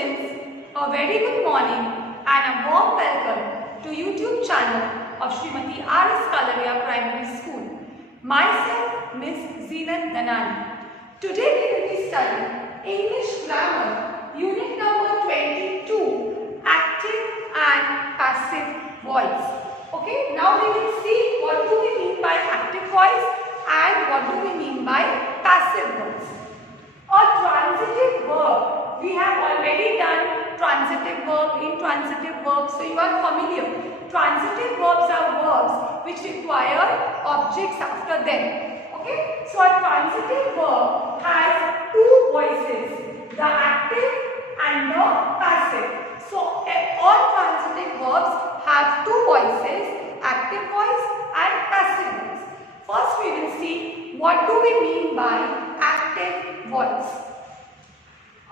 students, a very good morning and a warm welcome to YouTube channel of Srimati R.S. Kalaria Primary School. Myself, Miss Zeenat Danani. Today we will be studying English Grammar, Unit number 22, Active and Passive Voice. Okay, now we will see what do we mean by active voice and what do we mean by passive voice. A transitive verb, we have already done transitive verb, intransitive verbs, so you are familiar. Transitive verbs are verbs which require objects after them. Okay, so a transitive verb has two voices, the active and the passive. So all transitive verbs have two voices, active voice and passive voice. First we will see what do we mean by active voice.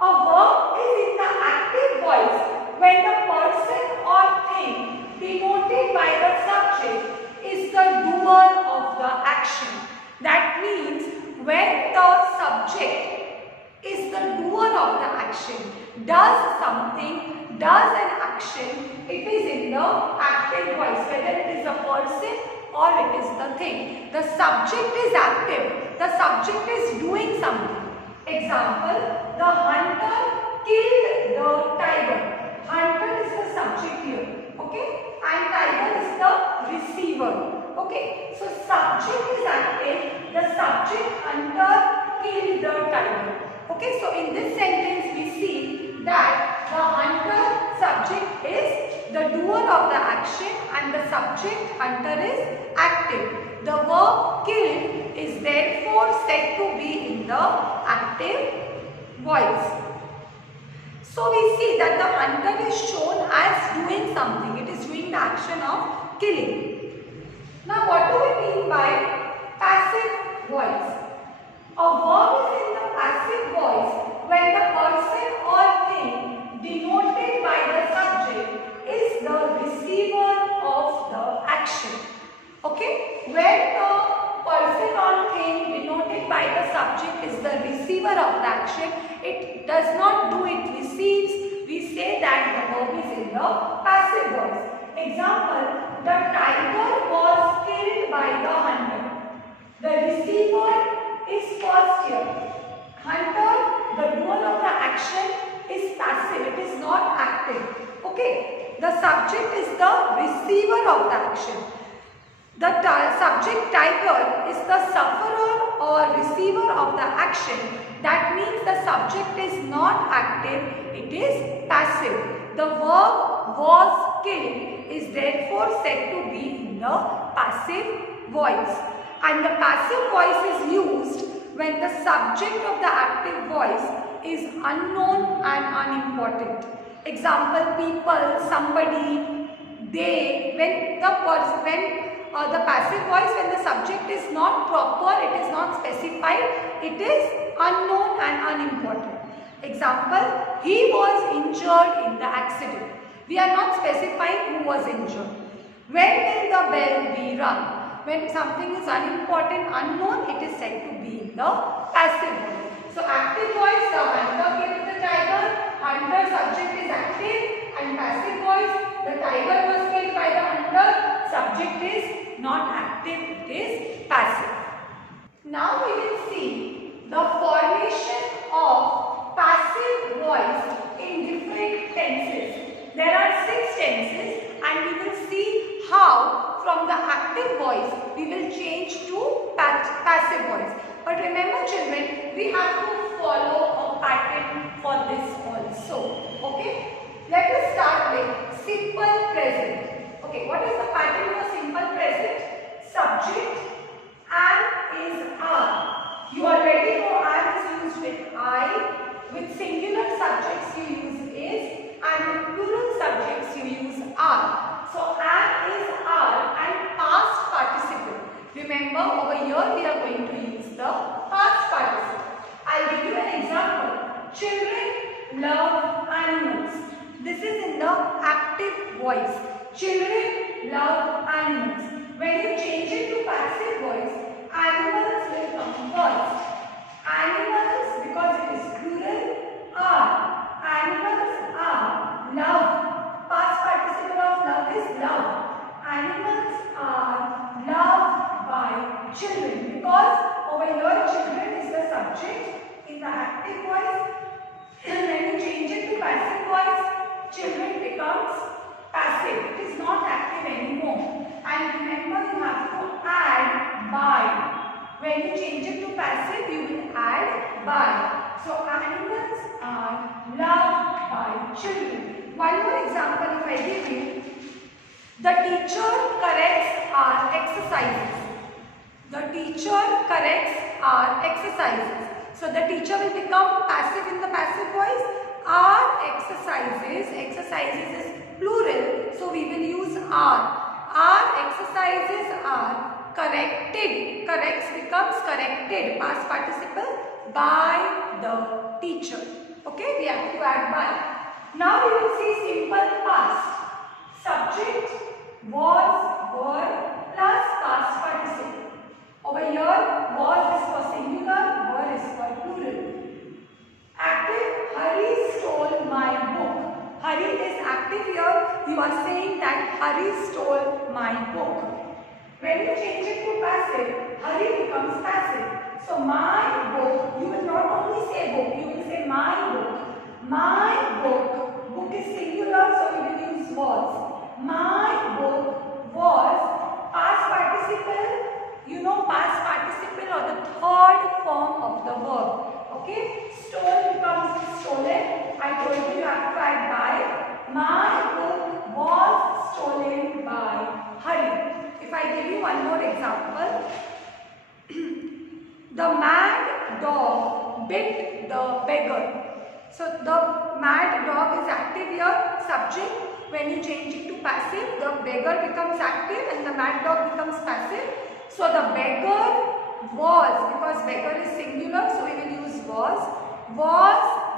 A verb is in the active voice when the person or thing denoted by the subject is the doer of the action. That means when the subject is the doer of the action, does something, does an action, it is in the active voice, whether it is a person or it is the thing. The subject is active, the subject is doing something. Example, the hunter killed the tiger. Hunter is the subject here, okay, and tiger is the receiver. Okay, so subject is active, the subject hunter killed the tiger. Okay, so in this sentence we see that the hunter subject is the doer of the action and the subject hunter is active. The verb killed is therefore said to be in the active voice. So we see that the hunter is shown as doing something. It is doing the action of killing. Now what do we mean by passive voice? A verb is in the passive voice when the person or thing denoted by the subject is the receiver of the action. Okay? When the person or thing denoted by the subject is the receiver of the action, it does not do, it receives, we say that the verb is in the passive voice. Example, the tiger was killed by the hunter. The receiver is first here. Hunter, the doer of the action, is passive, it is not active. Okay, the subject is the receiver of the action. The subject tiger is the sufferer or receiver of the action. That means the subject is not active, it is passive. The verb was killed is therefore said to be in the passive voice. And the passive voice is used when the subject of the active voice is unknown and unimportant. Example, people, somebody, they. When the passive voice, when the subject is not proper, it is not specified, it is unknown and unimportant. Example, he was injured in the accident. We are not specifying who was injured. When will the bell be rung? When something is unimportant, unknown, it is said to be in the passive voice. So active voice, the hunter killed the tiger, hunter subject is active, and passive voice, the tiger was killed by the hunter, subject is not active, it is passive. Now we will see the formation of passive voice in different tenses. There are 6 tenses and we will see how from the active voice we will change to passive voice. But remember children, we have to follow a pattern for this also. Okay? Let us start with simple present. Okay, what is the pattern for simple present? Subject, am is are. You already know am is used with I. With singular subjects you use is, and with plural subjects you use are. So am is are and past participle. Remember over here we are going to use the past participle. I'll give you an example. Children love animals. This is in the active voice. Children love animals. When you change it to passive voice, animals will come first. Animals, because it is plural, are. Animals When you change it to passive, you will add by. So animals are loved by children. One more example if I give you. The teacher corrects our exercises. The teacher corrects our exercises. So the teacher will become passive in the passive voice. Our exercises is plural, so we will use are. Our exercises are corrected. Corrects becomes corrected, past participle, by the teacher. Okay, we have to add by. Now we will see simple past. Subject, was, were plus past participle. Over here, was is for singular, were is for plural. Active, Hari stole my book. Hari is active here. You are saying that Hari stole my book. When you change it to passive, Hari becomes passive. So my book, you will not only say book, you will say my book. My book, book is singular, so you will use was. My book was past participle. You know past participle or the third form of the verb. Okay, stole becomes stolen. I told you have to add by. My book was stolen by Hari. If I give you one more example, the mad dog bit the beggar. So the mad dog is active here, subject. When you change it to passive, the beggar becomes active and the mad dog becomes passive. So the beggar was, because beggar is singular, so we will use was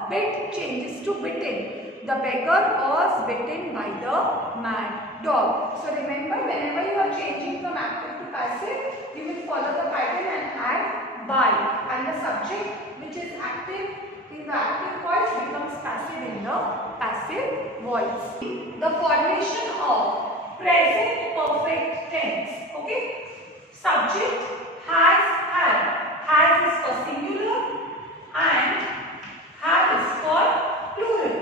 bit changes to bitten. The beggar was bitten by the mad dog. So remember, whenever you are changing from active to passive, you will follow the pattern and add by, and the subject which is active in the active voice becomes passive in the passive voice. The formation of present perfect tense. Okay, subject has had. Has is for singular and have is for plural.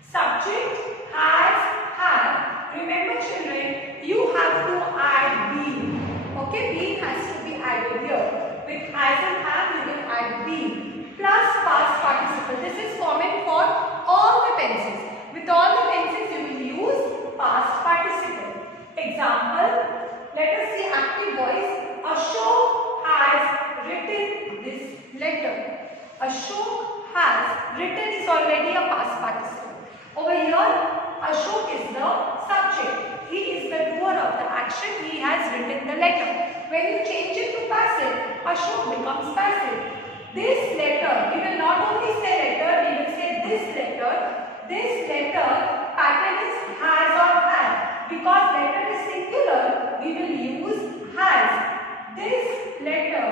Subject has had. Remember children, you have to add been. Okay, been has to be added here. With has and have, you will add been plus past participle. This is common for all the tenses. With all the tenses, you will use past participle. Example, let us see active voice. Ashok has written this letter. Ashok has written is already a past participle. Over here, Ashok is the subject. He is the doer of the action. He has written the letter. When you change it to passive, Ashok becomes passive. This letter, we will not only say letter, we will say this letter. This letter pattern is has or had. Because letter is singular, we will use has. This letter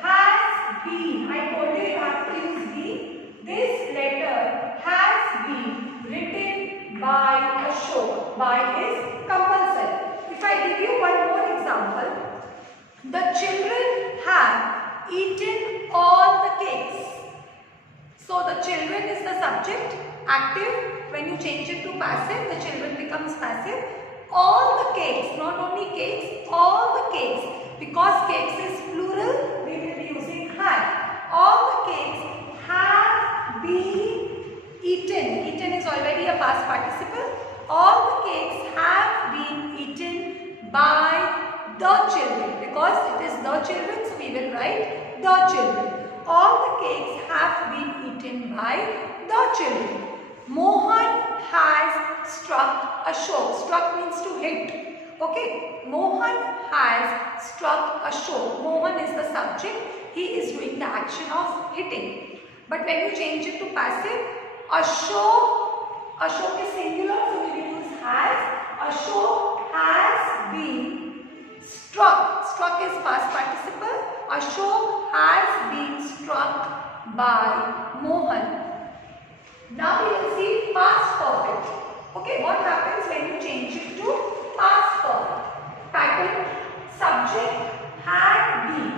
has been. I told you you have to use been. This letter has been written by Ashok. By is compulsory. If I give you one more example, the children have eaten all the cakes. So the children is the subject, active. When you change it to passive, the children becomes passive. All the cakes, not only cakes, all the cakes. Because cakes is plural, we will be using had. All the cakes have been eaten. Eaten is already a past participle. All the cakes have been eaten by the children. Because it is the children, so we will write the children. All the cakes have been eaten by the children. Mohan has struck Ashok. Struck means to hit. Okay, Mohan has struck Ashok. Mohan is the subject. He is doing the action of hitting. But when you change it to passive, Ashok is singular, so we will use has. Ashok has been struck. Struck is past participle. Ashok has been struck by Mohan. Now we will see past perfect. Okay, what happens when you change it to past perfect? Pattern, subject, had been.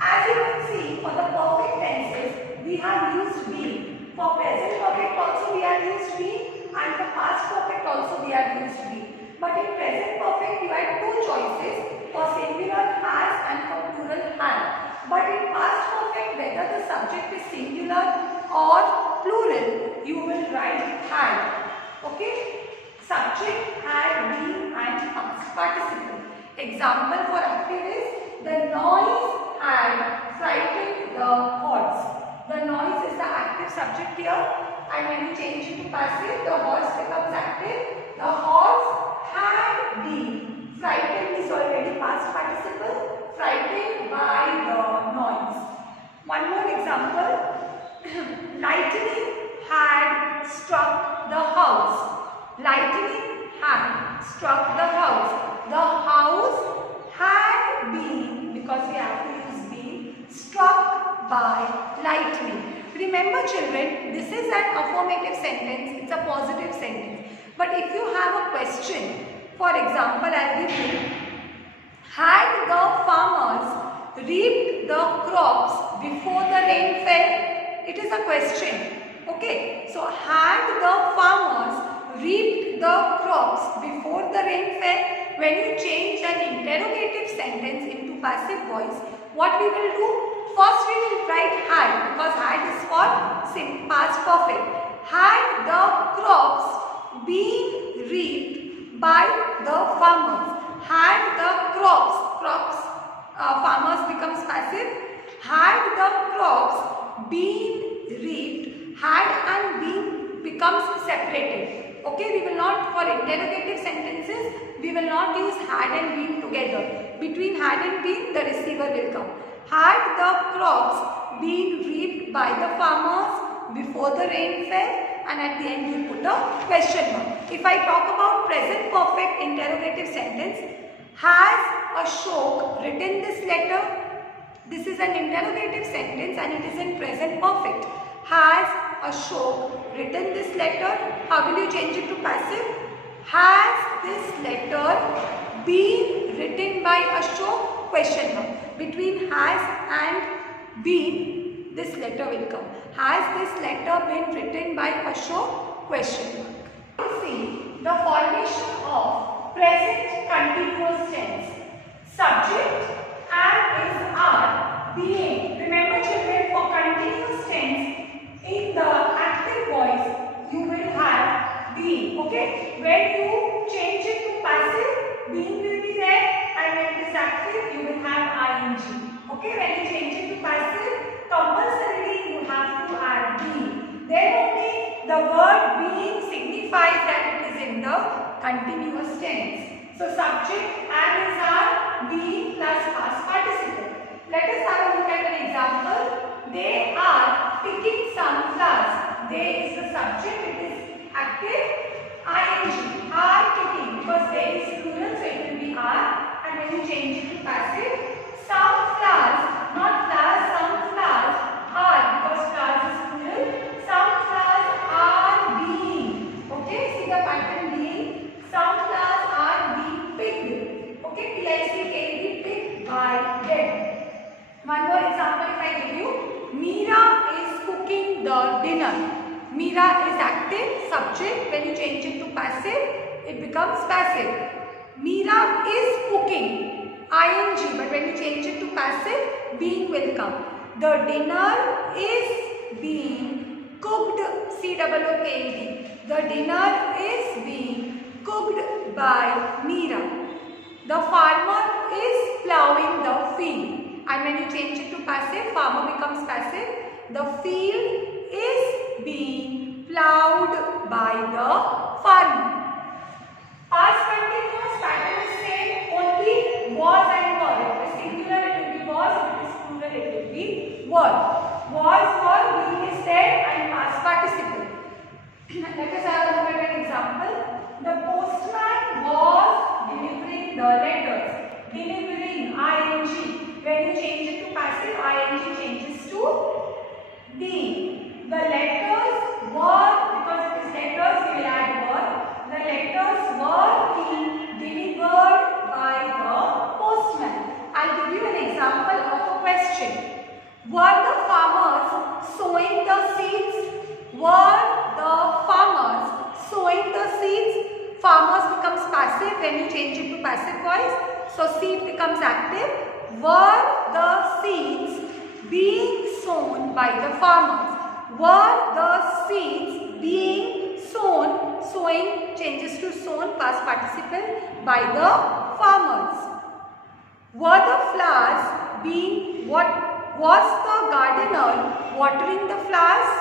As you can see, for the perfect tenses, we have used been. For present perfect also we have used been, and for past perfect also we have used been. But in present perfect, you had two choices. For singular, has whether the subject is singular or plural, you will write had. Okay? Subject, had, been and past participle. Example for active is the noise had frightened the horse. The noise is the active subject here, and when you change it to passive, the horse becomes active. The horse had been. Frightened is already past participle. Frightened by the noise. One more example. Lightning had struck the house. Lightning had struck the house. The house had been, because we have to use been, struck by lightning. Remember children, this is an affirmative sentence, it's a positive sentence. But if you have a question, for example, I'll give you, had the farmers reaped the crops before the rain fell? It is a question. Okay, so had the farmers reaped the crops before the rain fell? When you change an interrogative sentence into passive voice, what we will do? First we will write had, because had is for past perfect. Had the crops been reaped by the farmers? Had the farmers becomes passive. Had the crops been reaped, had and been becomes separated. Okay, we will not, for interrogative sentences, we will not use had and been together. Between had and been, the receiver will come. Had the crops been reaped by the farmers before the rain fell? And at the end you put a question mark. If I talk about present perfect interrogative sentence, has Ashok written this letter? This is an interrogative sentence and it is in present perfect. Has Ashok written this letter? How will you change it to passive? Has this letter been written by Ashok? Question mark. Between has and been, this letter will come. Has this letter been written by Ashok? Question mark. See the formation of present continuous tense. Subject and is are being. Remember children, for continuous tense, in the active voice, you will have being. Okay? When you change it to passive, being will be there, and when it is active, you will have ing. Okay? When you change it to passive, compulsorily you have to add being. Then only the word being signifies that it is in the continuous tense. So subject and is are being plus past participle. Let us have a look at an example. They are picking sunflowers. They is the subject, it is active. Ing, are picking, because they is plural, so it will be are. And when you change it to passive, some flowers, not flowers, some flowers are, because flowers is plural. Some flowers are being. Okay, see the pattern being. Some flowers are being picked. Okay, P-I-C-K-E-D, picked by them. One more example if I give you. Meera is cooking the dinner. Meera is active, subject. When you change it to passive, it becomes passive. Meera is cooking, ing, but when you change it to passive, being will come. The dinner is being cooked, C-O-O-K-E-D. The dinner is being cooked by Meera. The farmer is ploughing the field. And when you change it to passive, farmer becomes passive. The field is being ploughed by the farmer. Past continuous pattern is same, only was and were. If it is singular, it will be was. If it is plural, it will be were. Was, were, being is there, and past participle. Let us have a look at an example. The postman was delivering the letters. Delivering, ing. When you change it to passive, ing changes to being. The letters were, because it is letters, we will add were. The letters were being delivered by the postman. I'll give you an example of a question. Were the farmers sowing the seeds? Were the farmers sowing the seeds? Farmers becomes passive when you change it to passive voice. So seed becomes active. Were the seeds being sown by the farmers? Were the seeds being sown, sowing changes to sown, past participle, by the farmers? Were the flowers being, was the gardener watering the flowers?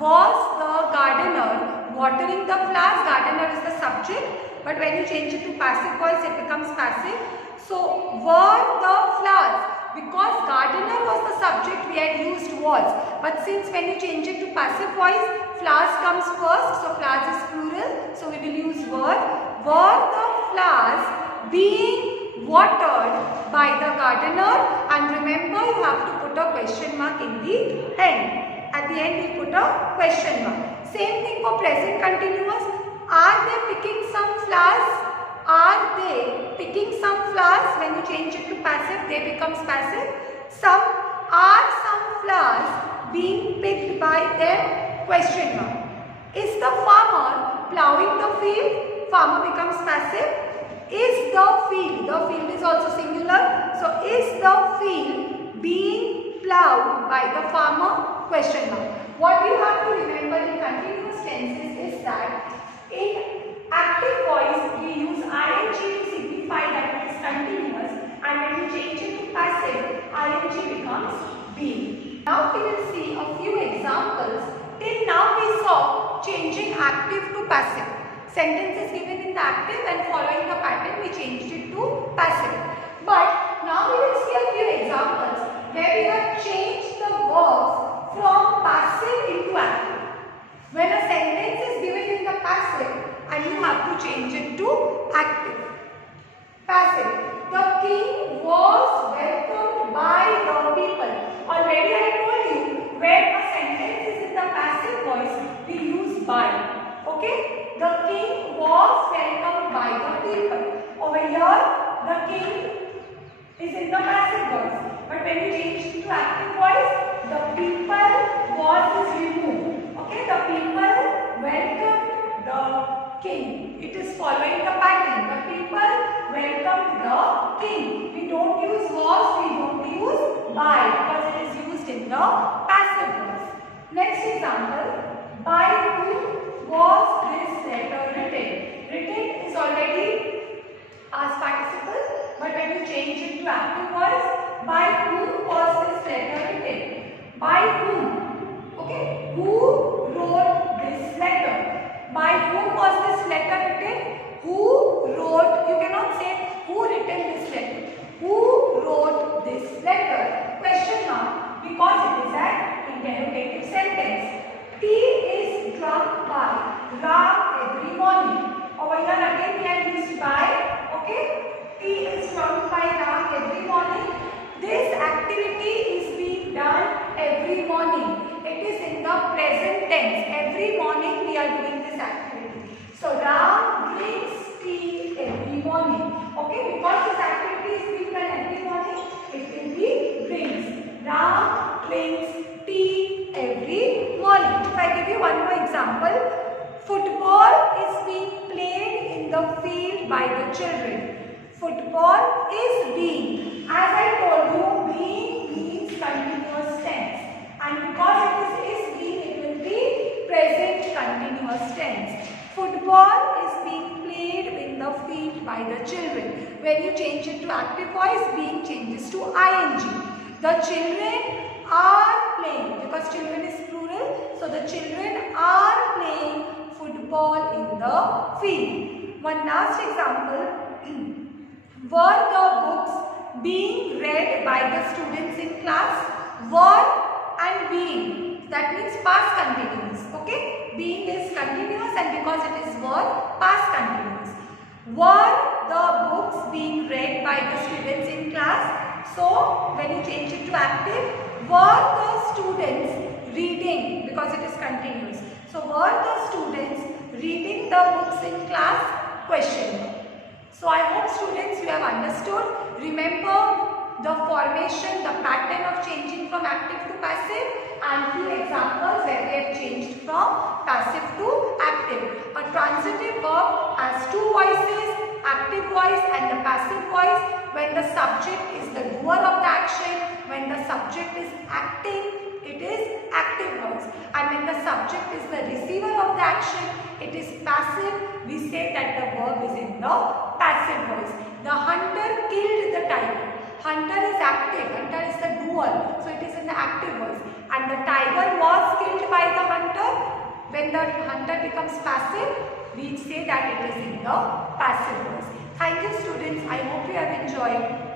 Was the gardener watering the flowers? Gardener is the subject, but when you change it to passive voice, it becomes passive. So, were the flowers? Because gardener was the subject, we had used was. But since when you change it to passive voice, flowers comes first. So, flowers is plural. So, we will use were. Were the flowers being watered by the gardener? And remember, you have to put a question mark in the end. At the end, you put a question mark. Same thing for present continuous. Are they picking some flowers? Are they picking some flowers? When you change it to passive, they becomes passive. Some flowers being picked by them? Question mark. Is the farmer plowing the field? Farmer becomes passive. Is the field is also singular. So, is the field being plowed by the farmer? Question mark. What you have to remember in continuous tenses is that in active voice we use ing to signify that it is continuous, and when you change it to passive, ing becomes being. Now we will see a few examples. Till now we saw changing active to passive. Sentence is given in the active and following the pattern we changed it to passive. But now we will see a few examples where we have changed the verbs from passive into active. When a sentence is given in the passive and you have to change it to active. Passive. The king was welcomed by the people. Already I told you, when a sentence is in the passive voice, we use by. Okay? The king was welcomed by the people. Over here, the king is in the passive voice. But when you change it to active voice, the people was is removed. Okay? The people welcomed the king. It is following the pattern. The people welcomed the king. We don't use was, we don't use by, because it is used in the passive voice. Next example. By whom was this letter written? Written is already past participle, but when you change it to active voice, by whom was this letter written? By whom? Okay. Who wrote this letter? By whom was this letter written? Who wrote? You cannot say who written this letter. Who wrote this letter? Question mark, because it is an interrogative sentence. Tea is drunk by Ram every morning. Over here again we have used by. Okay. Tea is drunk by Ram every morning. This activity is being done every morning. It is in the present tense. Every morning we are doing this activity. So Ram drinks tea every morning. Okay, because this activity is being done every morning, it will be drinks. Ram drinks tea every morning. If I give you one more example, football is being played in the field by the children. Football is being. As I told you, being means continuous tense. And because it is being, it will be present continuous tense. Football is being played in the field by the children. When you change it to active voice, being changes to ing. The children are playing, because children is plural, so the children are playing football in the field. One last example. Were the books being read by the students in class? Were and being, that means past continuous. Okay, being is continuous, and because it is were, past continuous. Were the books being read by the students in class? So when you change it to active, were the students reading, because it is continuous. So were the students reading the books in class? Question. So I hope students you have understood. Remember the formation, the pattern of changing from active to passive, and few examples where we have changed from passive to active. A transitive verb has two voices, active voice and the passive voice. When the subject is the doer of the action, when the subject is acting, subject is the receiver of the action, it is passive, we say that the verb is in the passive voice. The hunter killed the tiger. Hunter is active, hunter is the doer, so it is in the active voice. And the tiger was killed by the hunter. When the hunter becomes passive, we say that it is in the passive voice. Thank you students. I hope you have enjoyed.